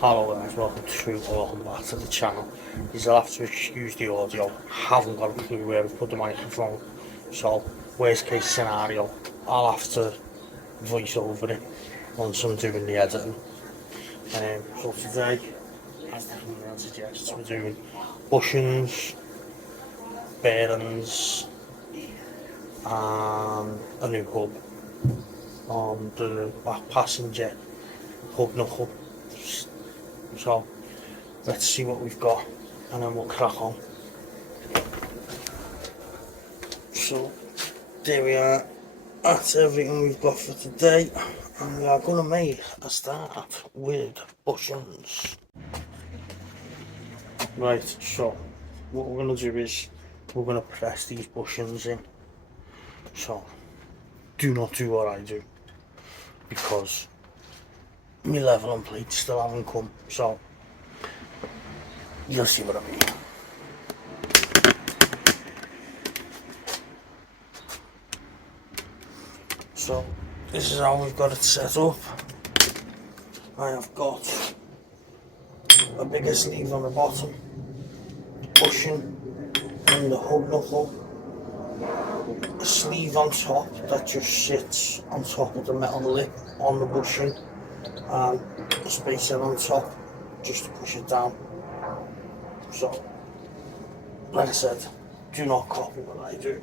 Hello guys, welcome to or welcome back to the channel. You'll have to excuse the audio, haven't got a clue where to put the microphone, so worst case scenario, I'll have to voice over it once I'm doing the editing. So today, as the thumbnail suggests, we're doing bushings, bearings and a new hub on the back passenger hub knuckle. So let's see what we've got and then we'll crack on. So there we are, that's everything we've got for today, and we are going to make a start with bushings. Right, so what we're going to do is we're going to press these bushings in. So do not do what I do, because my leveling plates still haven't come, so you'll see what I mean. So this is how we've got it set up. I have got a bigger sleeve on the bottom, bushing in the hub knuckle, a sleeve on top that just sits on top of the metal lip on the bushing, and a spacer on top just to push it down. So like I said, do not copy what I do.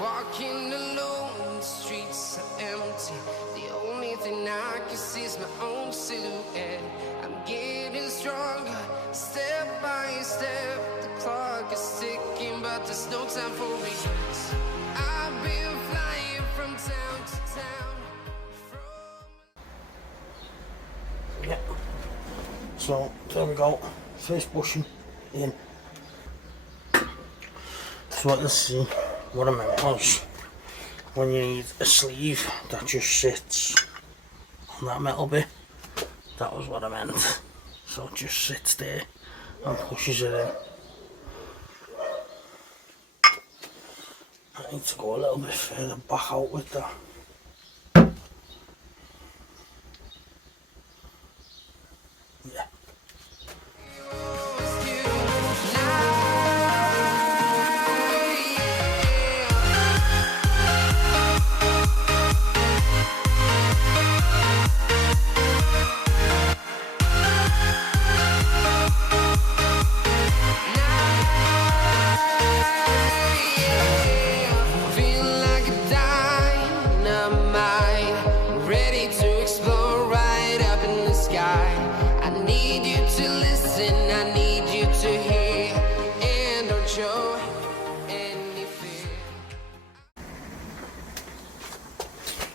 Walking alone, the streets are empty. The only thing I can see is my own silhouette. I'm getting stronger, step by step. The clock is ticking, but there's no time for regrets. I've been flying from town to town. Yeah. So there we go. First bushing in. So what you'll see, what I meant was, when you need a sleeve that just sits on that metal bit, that was what I meant. So it just sits there and pushes it in. I need to go a little bit further back out with that. Yeah.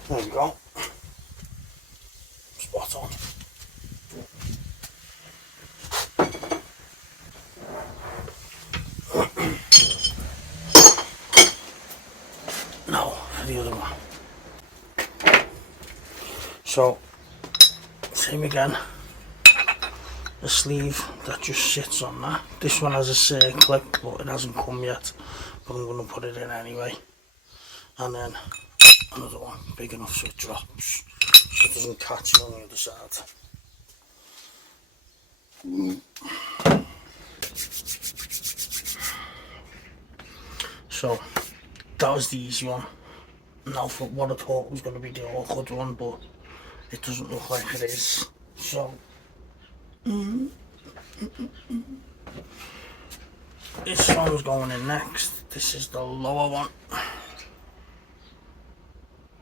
There we go. Spot on. Now for the other one. So same again. The sleeve that just sits on that. This one has a circlip, but it hasn't come yet. But I'm going to put it in anyway. And then another one big enough so it drops, so it doesn't catch you on the other side. So that was the easy one. Now for what I thought was going to be the awkward one, but it doesn't look like it is. So this one's going in next. This is the lower one.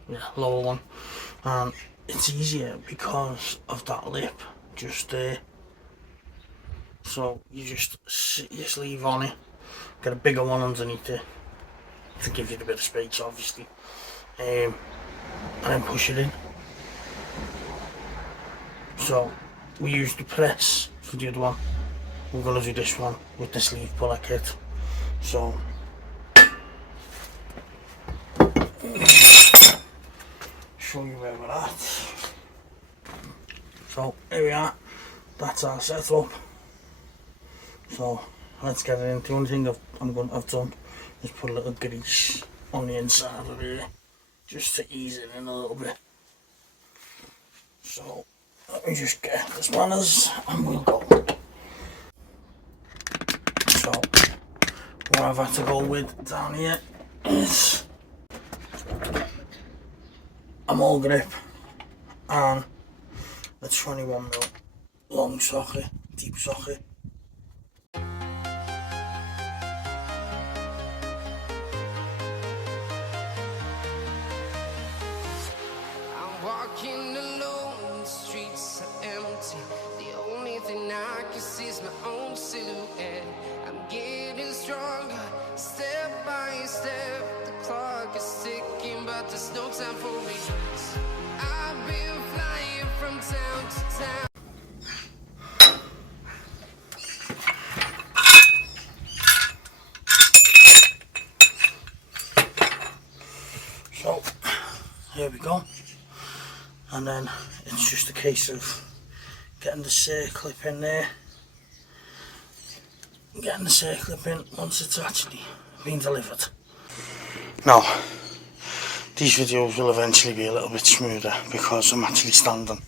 Yeah, lower one, and it's easier because of that lip just there. So you just sit your sleeve on it, get a bigger one underneath it to give you a bit of space, obviously, and then push it in. So we used the press for the other one. We're going to do this one with the sleeve puller kit. So show you where we're at. So here we are, that's our setup. So let's get it in. The only thing I've done Just put a little grease on the inside of here, just to ease it in a little bit. So let me just get the spanners and we'll go. So what I've had to go with down here is a mole grip and a 21mm long socket, deep socket. I'm walking alone, the streets are empty. The only thing I can see is my own silhouette. I'm getting stronger, step by step. The clock is ticking, but there's no time for regrets. I've been flying from town to town. So here we go, and then it's just a case of getting the C-clip in there, getting the C-clip in once it's actually been delivered. Now, these videos will eventually be a little bit smoother because I'm actually standing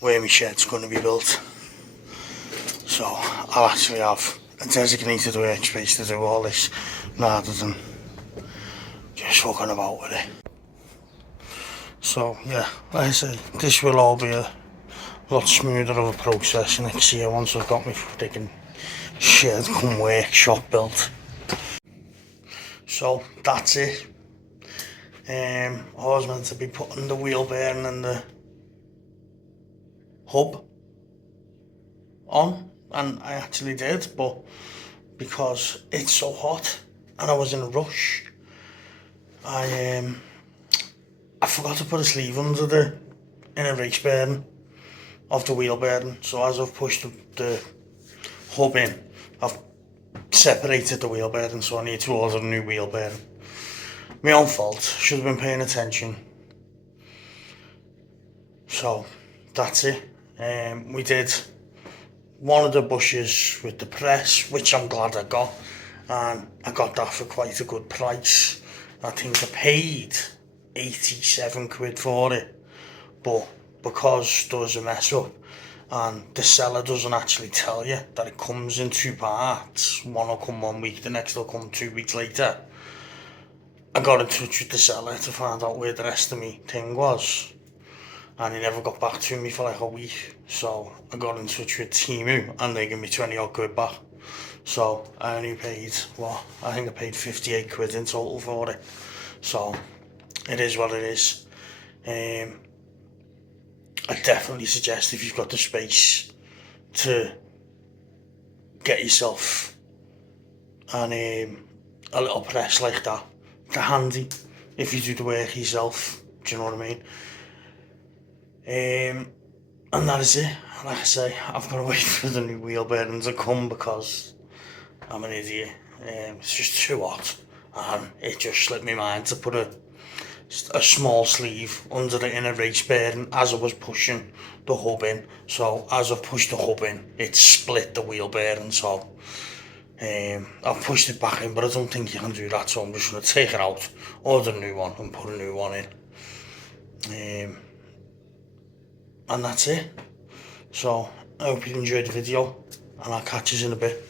where my shed's going to be built. So I'll actually have a designated workspace to do all this rather than just fucking about with it. So yeah, like I say, this will all be a lot smoother of a process next year once I've got my freaking shed come workshop built. So that's it. I was meant to be putting the wheel bearing and the hub on, and I actually did, but because it's so hot and I was in a rush, I forgot to put a sleeve under the inner race bearing of the wheel bearing. So as I've pushed the hub in, I've separated the wheel bearing, so I need to order a new wheel bearing. My own fault, should have been paying attention. So that's it. We did one of the bushes with the press, which I'm glad I got, and I got that for quite a good price. I think I paid 87 quid for it, but because there was a mess up and the seller doesn't actually tell you that it comes in two parts, one will come 1 week, the next will come 2 weeks later, I got in touch with the seller to find out where the rest of me thing was, and he never got back to me for like a week. So I got in touch with Timu and they gave me 20 odd quid back. So I only paid, what, I think I paid 58 quid in total for it. So it is what it is. I definitely suggest, if you've got the space, to get yourself a little press like that. They're handy if you do the work yourself, do you know what I mean? And that is it. Like I say, I've got to wait for the new wheel bearing to come because I'm an idiot. It's just too hot, and it just slipped my mind to put a small sleeve under the inner race bearing as I was pushing the hub in. So as I've pushed the hub in, it split the wheel bearing. So I've pushed it back in, but I don't think you can do that, so I'm just going to take it out, order a new one and put a new one in. And that's it. So I hope you enjoyed the video, and I'll catch you in a bit.